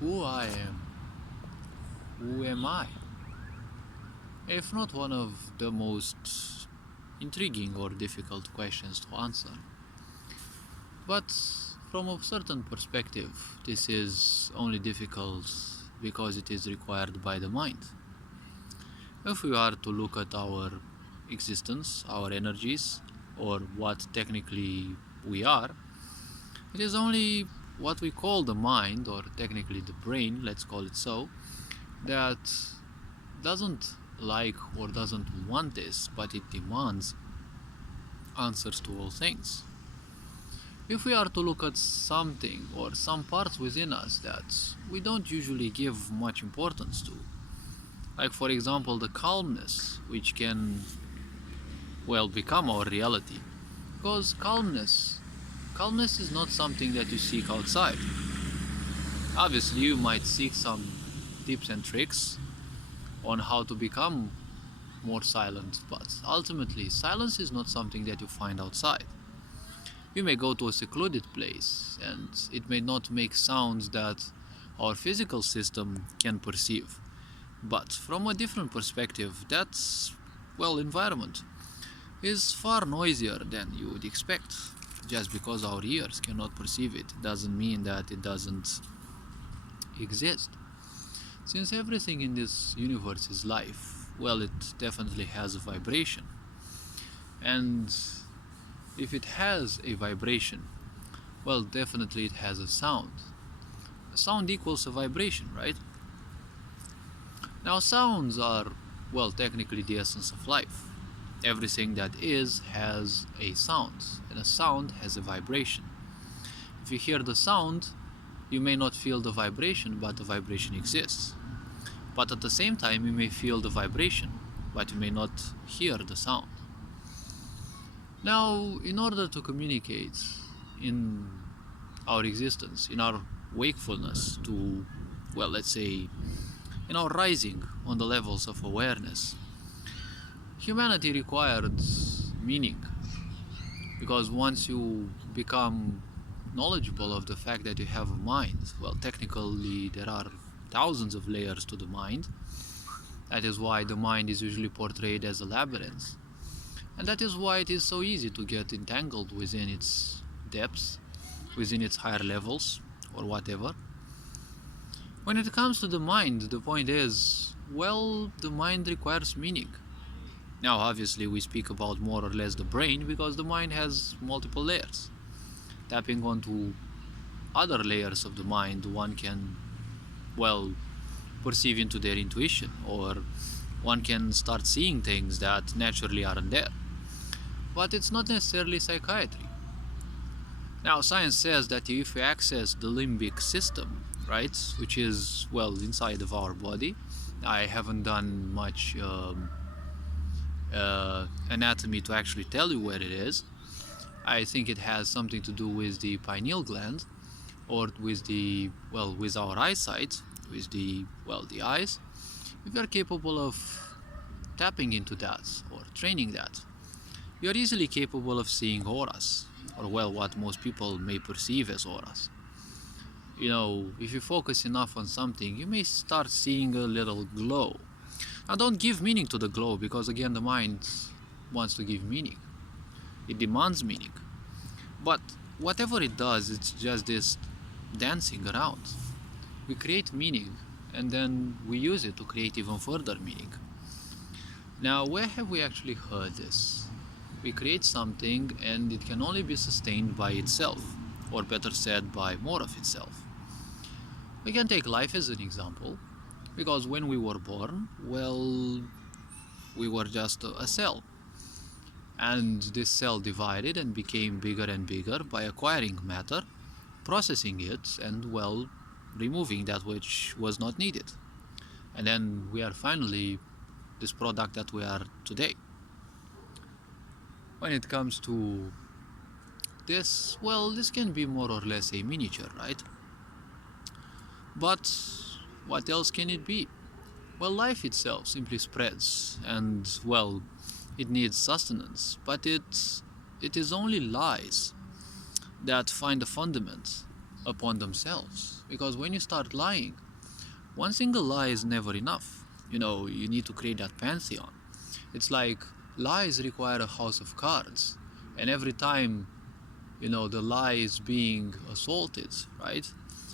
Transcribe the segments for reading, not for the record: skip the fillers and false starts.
Who I am, who am I? If not one of the most intriguing or difficult questions to answer. But from a certain perspective, this is only difficult because it is required by the mind. If we are to look at our existence, our energies, or what technically we are, it is only what we call the mind, or technically the brain, let's call it so, that doesn't like or doesn't want this, but it demands answers to all things. If we are to look at something or some parts within us that we don't usually give much importance to, like for example the calmness, which can become our reality, because calmness is not something that you seek outside. Obviously you might seek some tips and tricks on how to become more silent, but ultimately silence is not something that you find outside. You may go to a secluded place and it may not make sounds that our physical system can perceive, but from a different perspective, that's, environment is far noisier than you would expect. Just because our ears cannot perceive it doesn't mean that it doesn't exist. Since everything in this universe is life, it definitely has a vibration. And if it has a vibration, definitely it has a sound. A sound equals a vibration, right? Now, sounds are, technically the essence of life. Everything that is has a sound, and a sound has a vibration. If you hear the sound, you may not feel the vibration, but the vibration exists. But at the same time, you may feel the vibration, but you may not hear the sound. Now, in order to communicate in our existence, in our wakefulness, to, let's say, in our rising on the levels of awareness, humanity required meaning. Because once you become knowledgeable of the fact that you have a mind, technically there are thousands of layers to the mind. That is why the mind is usually portrayed as a labyrinth. And that is why it is so easy to get entangled within its depths, within its higher levels, or whatever. When it comes to the mind, the point is, the mind requires meaning. Now, obviously, we speak about more or less the brain because the mind has multiple layers. Tapping onto other layers of the mind, one can, perceive into their intuition, or one can start seeing things that naturally aren't there. But it's not necessarily psychiatry. Now, science says that if we access the limbic system, right, which is, inside of our body, I haven't done much anatomy to actually tell you where it is. I think it has something to do with the pineal gland, or with the, with our eyesight, with the, the eyes. If you are capable of tapping into that or training that, you are easily capable of seeing auras, or what most people may perceive as auras. If you focus enough on something, you may start seeing a little glow. Now, don't give meaning to the glow, because again, the mind wants to give meaning. It demands meaning. But whatever it does, it's just this dancing around. We create meaning, and then we use it to create even further meaning. Now, where have we actually heard this? We create something, and it can only be sustained by itself, or better said, by more of itself. We can take life as an example, because when we were born, we were just a cell. And this cell divided and became bigger and bigger by acquiring matter, processing it, and, removing that which was not needed. And then we are finally this product that we are today. When it comes to this, this can be more or less a miniature, right? But what else can it be? Life itself simply spreads, and, it needs sustenance, but it is only lies that find a fundament upon themselves. Because when you start lying, one single lie is never enough. You need to create that pantheon. It's like lies require a house of cards, and every time, the lie is being assaulted, right?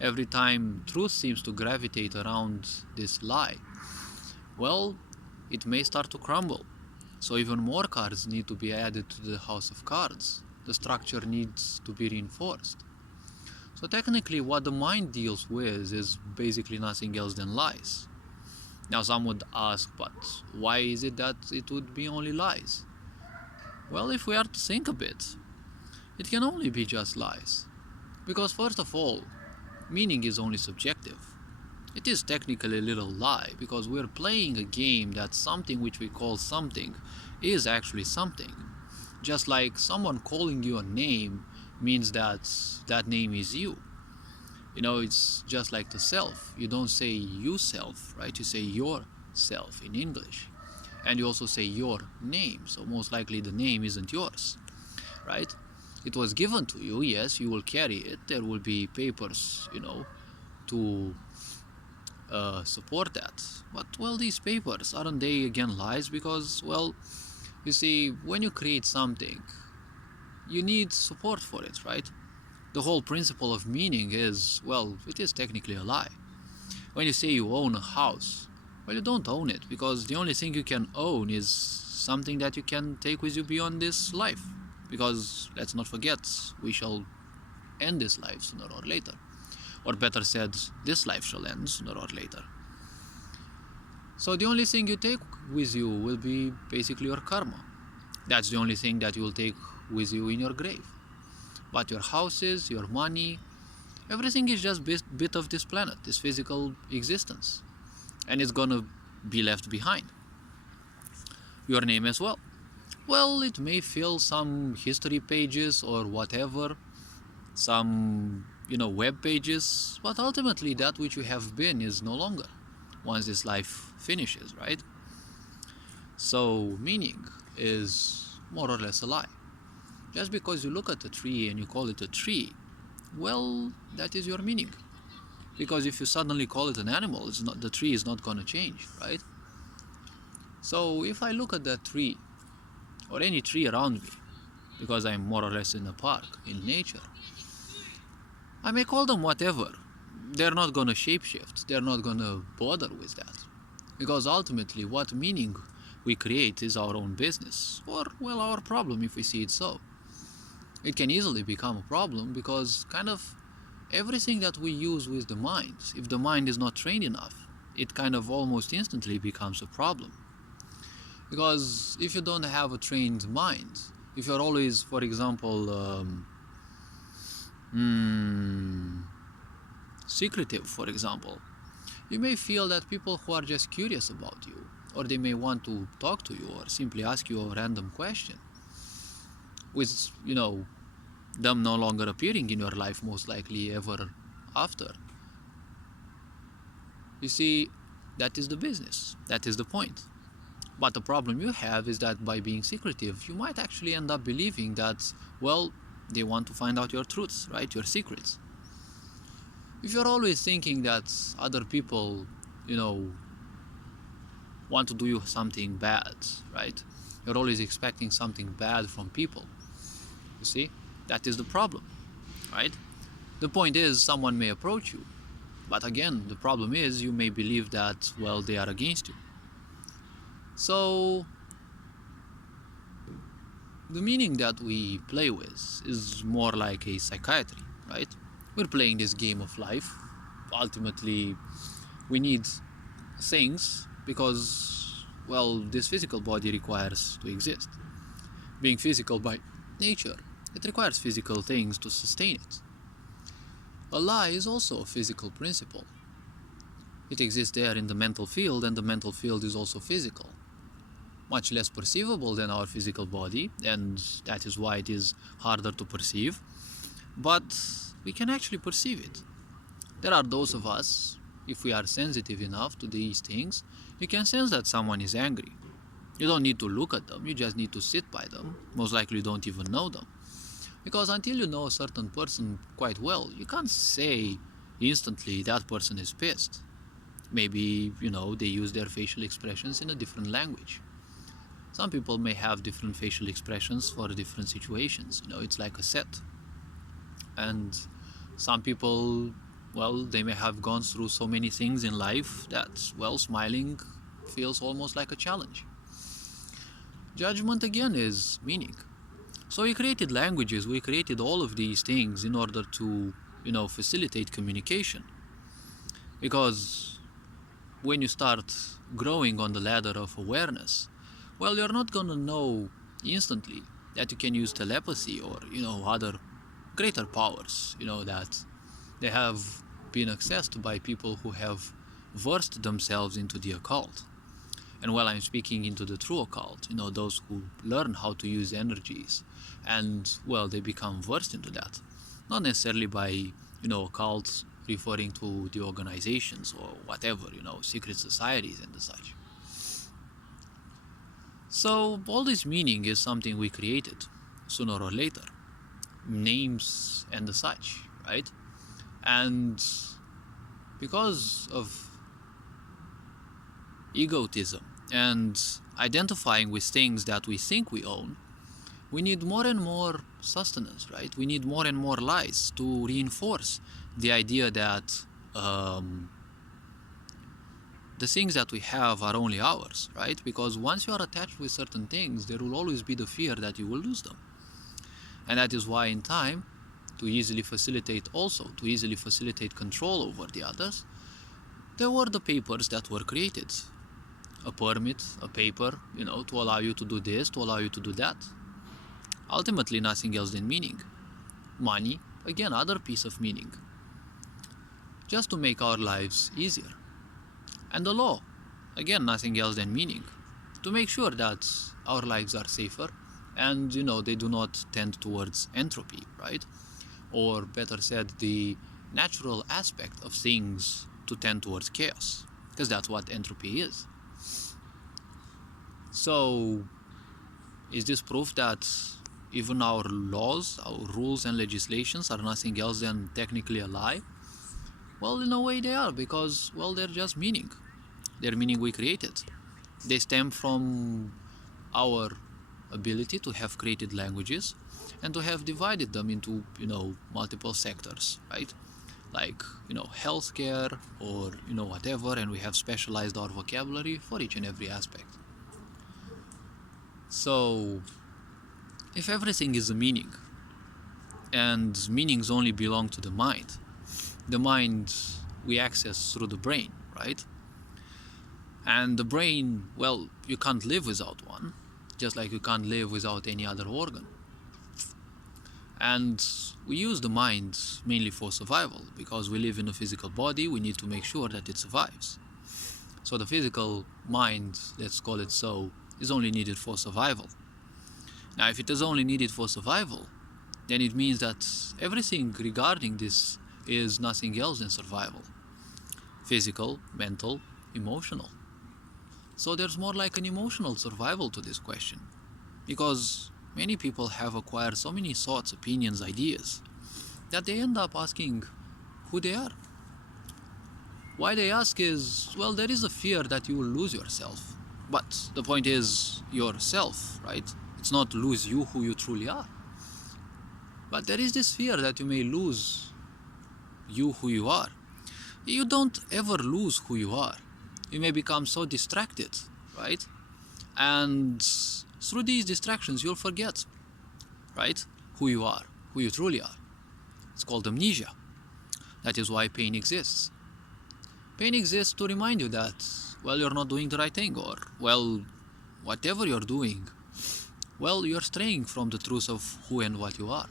Every time truth seems to gravitate around this lie, well, it may start to crumble. So even more cards need to be added to the house of cards. The structure needs to be reinforced. So technically what the mind deals with is basically nothing else than lies. Now some would ask, but why is it that it would be only lies? Well, if we are to think a bit, it can only be just lies. Because first of all, meaning is only subjective. It is technically a little lie because we're playing a game that something which we call something is actually something. Just like someone calling you a name means that that name is you. It's just like the self. You don't say you self, right? You say yourself in English. And you also say your name. So most likely the name isn't yours, right? It was given to you, yes, you will carry it. There will be papers, to support that. But, well, these papers, aren't they again lies? Because, well, you see, when you create something, you need support for it, right? The whole principle of meaning is, well, it is technically a lie. When you say you own a house, well, you don't own it, because the only thing you can own is something that you can take with you beyond this life. Because, let's not forget, we shall end this life sooner or later. Or better said, this life shall end sooner or later. So the only thing you take with you will be basically your karma. That's the only thing that you will take with you in your grave. But your houses, your money, everything is just bit of this planet, this physical existence. And it's gonna be left behind. Your name as well. Well, it may fill some history pages or whatever, some, web pages, but ultimately that which you have been is no longer once this life finishes, right? So meaning is more or less a lie. Just because you look at a tree and you call it a tree, well, that is your meaning. Because if you suddenly call it an animal, the tree is not going to change, right? So if I look at that tree, or any tree around me, because I'm more or less in a park, in nature, I may call them whatever. They're not going to shapeshift. They're not going to bother with that. Because ultimately, what meaning we create is our own business, or, well, our problem if we see it so. It can easily become a problem because kind of everything that we use with the mind, if the mind is not trained enough, it kind of almost instantly becomes a problem. Because if you don't have a trained mind, if you're always, for example, secretive, for example, you may feel that people who are just curious about you, or they may want to talk to you or simply ask you a random question, with, them no longer appearing in your life most likely ever after. You see, that is the business. That is the point. But the problem you have is that by being secretive, you might actually end up believing that, well, they want to find out your truths, right? Your secrets. If you're always thinking that other people, want to do you something bad, right? You're always expecting something bad from people. You see? That is the problem, right? The point is, someone may approach you. But again, the problem is you may believe that, well, they are against you. So the meaning that we play with is more like a psychiatry, right? We're playing this game of life. Ultimately, we need things because, well, this physical body requires to exist. Being physical by nature, it requires physical things to sustain it. A lie is also a physical principle. It exists there in the mental field, and the mental field is also physical. Much less perceivable than our physical body, and that is why it is harder to perceive, but we can actually perceive it. There are those of us, if we are sensitive enough to these things, you can sense that someone is angry. You don't need to look at them, you just need to sit by them. Most likely you don't even know them. Because until you know a certain person quite well, you can't say instantly that person is pissed. Maybe, they use their facial expressions in a different language. Some people may have different facial expressions for different situations. It's like a set. And some people, they may have gone through so many things in life that, smiling feels almost like a challenge. Judgment again is meaning. So we created languages, we created all of these things in order to, facilitate communication. Because when you start growing on the ladder of awareness, you're not gonna know instantly that you can use telepathy or, other greater powers, that they have been accessed by people who have versed themselves into the occult. And while I'm speaking into the true occult, those who learn how to use energies and, they become versed into that. Not necessarily by, occults referring to the organizations or whatever, secret societies and the such. So all this meaning is something we created sooner or later. Names and the such, right? And because of egotism and identifying with things that we think we own, we need more and more sustenance, right? We need more and more lies to reinforce the idea that the things that we have are only ours, right? Because once you are attached with certain things, there will always be the fear that you will lose them. And that is why in time, to easily facilitate control over the others, there were the papers that were created. A permit, a paper, to allow you to do this, to allow you to do that. Ultimately, nothing else than meaning. Money, again, other piece of meaning. Just to make our lives easier. And the law, again, nothing else than meaning. To make sure that our lives are safer and, they do not tend towards entropy, right? Or better said, the natural aspect of things to tend towards chaos. Because that's what entropy is. So, is this proof that even our laws, our rules and legislations are nothing else than technically a lie? Well, in a way they are, because, they're just meaning. They're meaning we created. They stem from our ability to have created languages and to have divided them into, multiple sectors, right? Like, healthcare or, whatever, and we have specialized our vocabulary for each and every aspect. So, if everything is a meaning, and meanings only belong to the mind we access through the brain, right? And the brain, you can't live without one, just like you can't live without any other organ. And we use the mind mainly for survival, because we live in a physical body, we need to make sure that it survives. So the physical mind, let's call it so, is only needed for survival. Now, if it is only needed for survival, then it means that everything regarding this is nothing else than survival. Physical, mental, emotional. So there's more like an emotional survival to this question, because many people have acquired so many thoughts, opinions, ideas, that they end up asking who they are. Why they ask is, there is a fear that you will lose yourself. But the point is yourself, right? It's not lose you who you truly are. But there is this fear that you may lose you who you are. You don't ever lose who you are. You may become so distracted, right? And through these distractions, you'll forget, right? Who you are, who you truly are. It's called amnesia. That is why pain exists. Pain exists to remind you that, you're not doing the right thing, or, whatever you're doing, you're straying from the truth of who and what you are.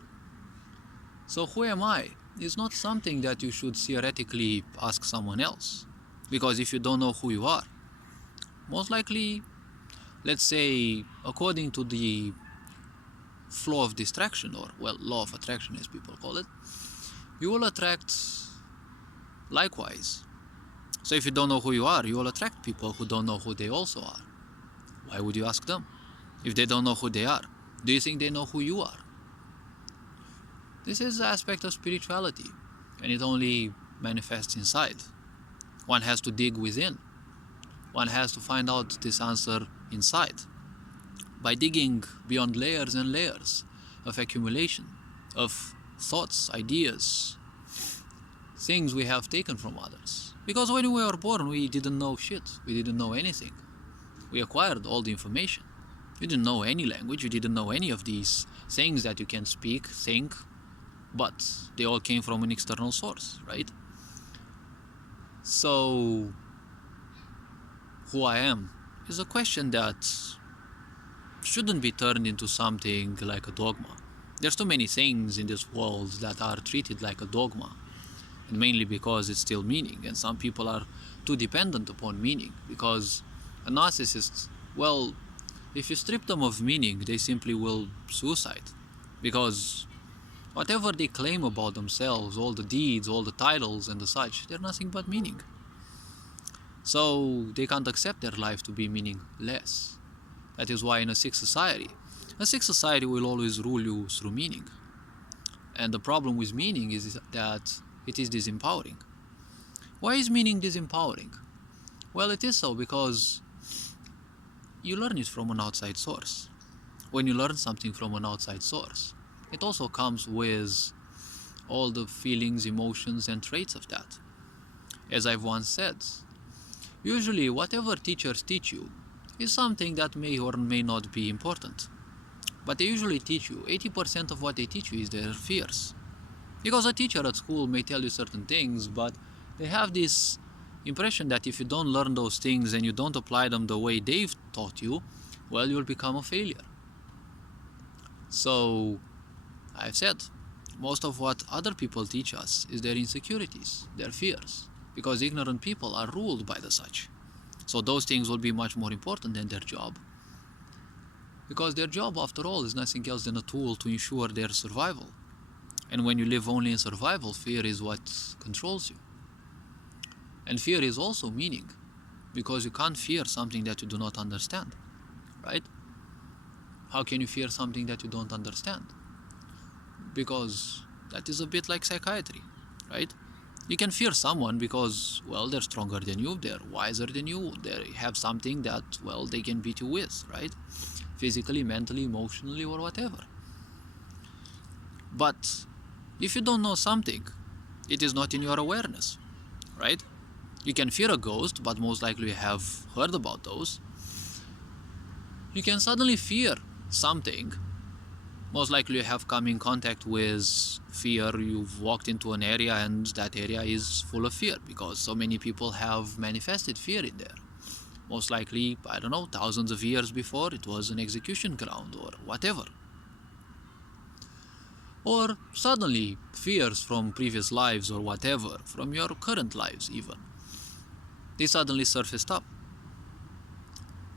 So who am I is not something that you should theoretically ask someone else. Because if you don't know who you are, most likely, let's say, according to the flow of distraction, or, law of attraction as people call it, you will attract likewise. So if you don't know who you are, you will attract people who don't know who they also are. Why would you ask them? If they don't know who they are, do you think they know who you are? This is the aspect of spirituality, and it only manifests inside. One has to dig within. One has to find out this answer inside. By digging beyond layers and layers of accumulation, of thoughts, ideas, things we have taken from others. Because when we were born, we didn't know shit. We didn't know anything. We acquired all the information. We didn't know any language. We didn't know any of these things that you can speak, think, but they all came from an external source, right? So, who I am is a question that shouldn't be turned into something like a dogma. There's too many things in this world that are treated like a dogma, and mainly because it's still meaning, and some people are too dependent upon meaning, because a narcissist, well, if you strip them of meaning, they simply will suicide, because whatever they claim about themselves, all the deeds, all the titles and the such, they're nothing but meaning. So they can't accept their life to be meaningless. That is why in a sick society will always rule you through meaning. And the problem with meaning is that it is disempowering. Why is meaning disempowering? Well, it is so because you learn it from an outside source. When you learn something from an outside source, it also comes with all the feelings, emotions, and traits of that. As I've once said, usually whatever teachers teach you is something that may or may not be important. But they usually teach you, 80% of what they teach you is their fears. Because a teacher at school may tell you certain things, but they have this impression that if you don't learn those things and you don't apply them the way they've taught you, well, you'll become a failure. So, I've said, most of what other people teach us is their insecurities, their fears, because ignorant people are ruled by the such. So those things will be much more important than their job. Because their job, after all, is nothing else than a tool to ensure their survival. And when you live only in survival, fear is what controls you. And fear is also meaning, because you can't fear something that you do not understand, right? How can you fear something that you don't understand? Because that is a bit like psychiatry, right? You can fear someone because, well, they're stronger than you, they're wiser than you, they have something that, well, they can beat you with, right? Physically, mentally, emotionally, or whatever. But if you don't know something, it is not in your awareness, right? You can fear a ghost, but most likely you have heard about those. You can suddenly fear something. Most likely you have come in contact with fear. You've walked into an area and that area is full of fear because so many people have manifested fear in there. Most likely, I don't know, thousands of years before it was an execution ground or whatever. Or suddenly fears from previous lives or whatever, from your current lives even, they suddenly surfaced up.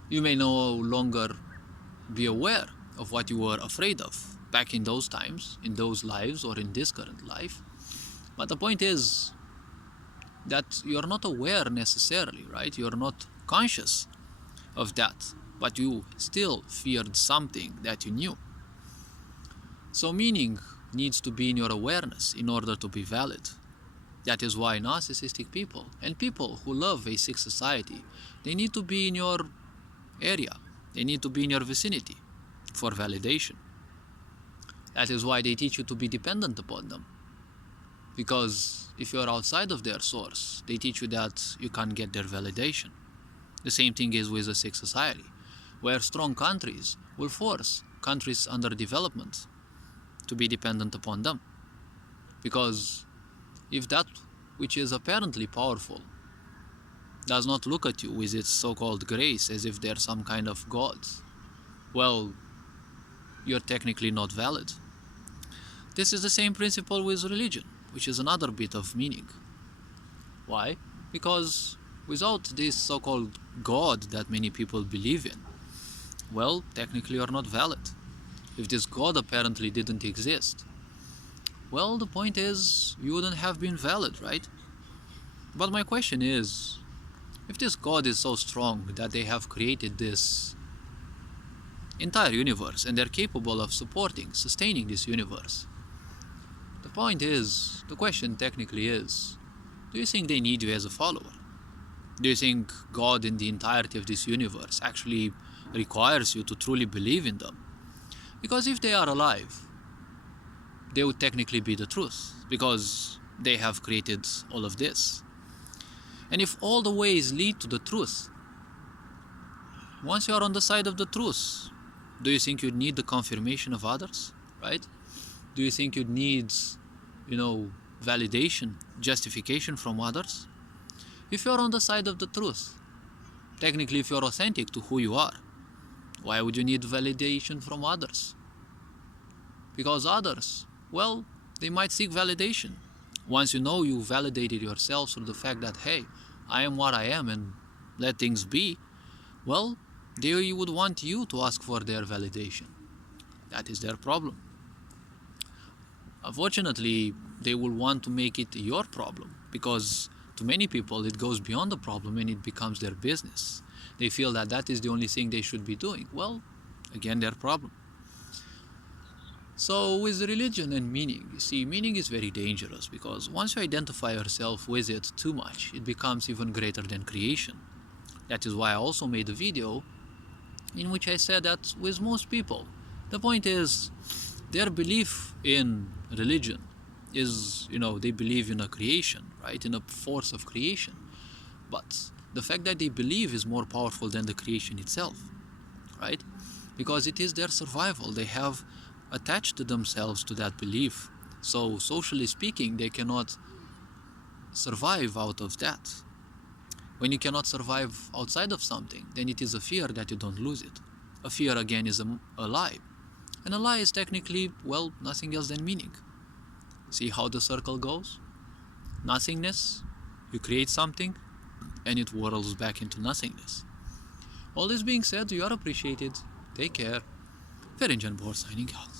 You may no longer be aware of what you were afraid of back in those times, in those lives, or in this current life. But the point is that you're not aware necessarily, right? You're not conscious of that, but you still feared something that you knew. So meaning needs to be in your awareness in order to be valid. That is why narcissistic people and people who love a sick society, they need to be in your area. They need to be in your vicinity for validation. That is why they teach you to be dependent upon them. Because if you're outside of their source, they teach you that you can't get their validation. The same thing is with a sick society, where strong countries will force countries under development to be dependent upon them. Because if that which is apparently powerful does not look at you with its so-called grace as if they're some kind of god, well, you're technically not valid. This is the same principle with religion, which is another bit of meaning. Why? Because without this so-called God that many people believe in, well, technically you're not valid. If this God apparently didn't exist, well, the point is, you wouldn't have been valid, right? But my question is, if this God is so strong that they have created this entire universe and they're capable of supporting, sustaining this universe, The question technically is, do you think they need you as a follower? Do you think God in the entirety of this universe actually requires you to truly believe in them? Because if they are alive, they would technically be the truth, because they have created all of this. And if all the ways lead to the truth, once you are on the side of the truth, do you think you'd need the confirmation of others, right? Do you think you'd need, validation, justification from others? If you're on the side of the truth, technically if you're authentic to who you are, why would you need validation from others? Because others, well, they might seek validation. Once you know you validated yourself through the fact that, hey, I am what I am and let things be, well, they would want you to ask for their validation. That is their problem. Unfortunately, they will want to make it your problem, because to many people it goes beyond the problem and it becomes their business. They feel that that is the only thing they should be doing. Well, again, their problem. So with religion and meaning, you see, meaning is very dangerous, because once you identify yourself with it too much, it becomes even greater than creation. That is why I also made a video in which I said that with most people, the point is their belief in religion is, they believe in a creation, right? In a force of creation. But the fact that they believe is more powerful than the creation itself, right? Because it is their survival. They have attached themselves to that belief. So socially speaking, they cannot survive out of that. When you cannot survive outside of something, then it is a fear that you don't lose it. A fear, again, is a lie. And a lie is technically, well, nothing else than meaning. See how the circle goes? Nothingness, you create something, and it whirls back into nothingness. All this being said, you are appreciated. Take care. Ferenc Bor signing out.